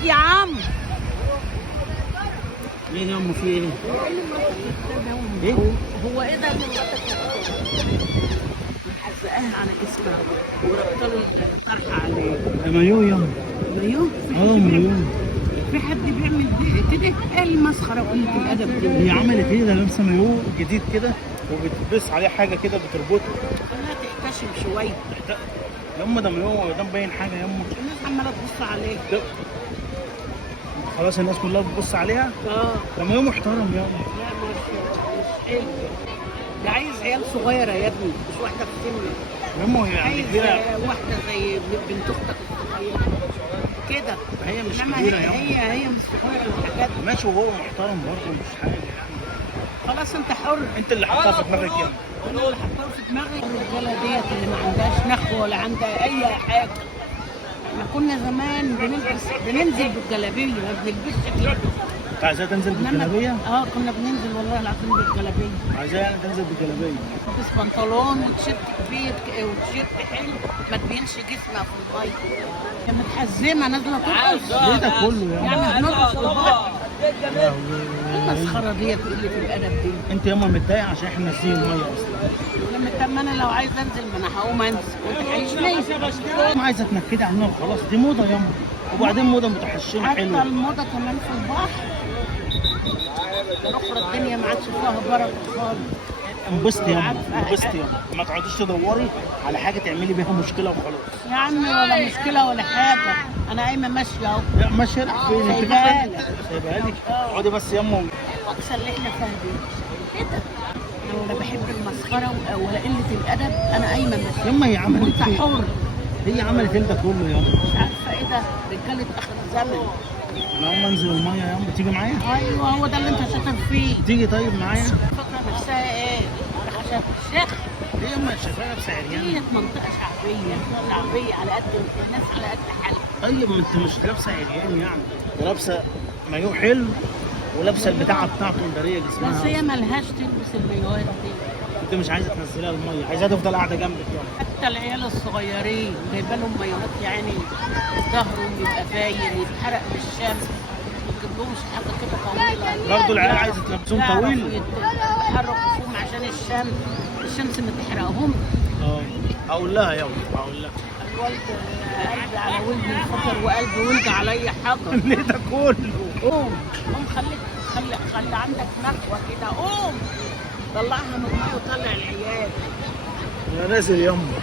واد يا عم. ايه يا ام في ايه؟ ايه؟ هو ايه ده اللي مراتك محزقاها على جسمها وربط له الطرحه عليه؟ ده مايو يا ام. مايو؟ مايو. في حد بيعمل كده؟ ايه المسخره وقله الادب دي؟ هي عملت ايه؟ ده لابسه مايو جديد كده وبتلبس عليه حاجه كده بتربطه. خليها تحتشم شويه. يا ام ده مايو ده مبين حاجه يا ام. الناس عماله تبص عليه. خلاص الناس كلها بتبص عليها. ده مايو محترم يا ام. لا مش حلو. ده عايز عيال صغيره يا ابني، مش واحده في سنك. يا ام هي عايز كبيره. واحده زي بنت اختك الصغيره كده. هي مش انما كبيره يا ام. هي مش صغيره الحاجات دي. ماشي وهو محترم برضه مش حاجه يعني. خلاص انت حر. انت اللي حطها في دماغك يا ام. انا اللي حطها في دماغي. الرجاله ديت اللي ما عندهاش نخوه ولا عندها اي حاجه. احنا كنا زمان بننزل بالجلابيه، ما بنلبسش كده. انت عايزاها تنزل بالجلابيه؟ كنا بننزل والله العظيم بالجلابيه. عايزاها يعني تنزل بالجلابيه. تلبس بنطلون وتيشيرت كبير وتيشيرت حلو ما تبينش جسمها في الميه. هي متحزمه نازله ترقص. ايه ده كله يا ام؟ يعني هنرقص لبعض. المسخره ديت اللي في الادب دي. انت ياما متضايقه عشان احنا نازلين الميه اصلا. لما انا لو عايز انزل ما انا هقوم انزل وانت تعيش ليه؟ ما عايزه تنكدي عننا وخلاص، دي موضه ياما. وبعدين موضه متحشمه حتى حلوه. الموضه كمان في البحر. اخرى الدنيا ما عادش فيها بركه خالص. انبسطي ياما انبسطي ياما، ما تقعديش تدوري على حاجه تعملي بيها مشكله وخلاص. يا عمي ولا مشكله ولا حاجه، انا قايمه ماشيه اهو. لا ماشيه رايح فين؟ انت سايبها لك. سايبها لك. اقعدي بس ياما. الوكسه اللي احنا فيها دي كده. انا ولا بحب المسخره ولا قله الادب، انا قايمه ماشيه. ياما هي عملت وانت ايه؟ حر. هي عملت ايه ده كله ياما؟ مش عارفه ايه ده، رجاله اخر الزمن. انا اقوم انزل الميه ياما، تيجي معايا؟ ايوه هو ده اللي انت شاطر فيه. تيجي طيب معايا؟ فاكره نفسها ايه؟ خشب الشيخ. ليه ياما شايفاها لابسه عريانه؟ ديت منطقه شعبيه على قد الناس على قد حالها. طيب ما انت مش لابسه عريان يعني، ده لابسه مايو حلو ولابسه البتاعه بتاعته الداريه جسمها. بس هي ملهاش تلبس المايوهات دي. انت مش عايزه تنزليها الميه، عايزاها تفضل قاعده جنبك يعني. حتى العيال الصغيرين جايبه لهم مايوهات يعني ظهرهم يبقى باين يتحرق بالشمس. ما تجيبلهمش حاجه كده طويله. برضه العيال عايزه تلبسهم طويل. يحركوا فيهم عشان الشمس ما تحرقهم. هقول لها يلا هقول لها. الوالد قلبي على ولدي الفطر وقلبي ولد عليا حجر. ليه ده كله؟ قوم خلي عندك نخوه كده. قوم طلعها من الميه وطلع العيال. انا نازل يما.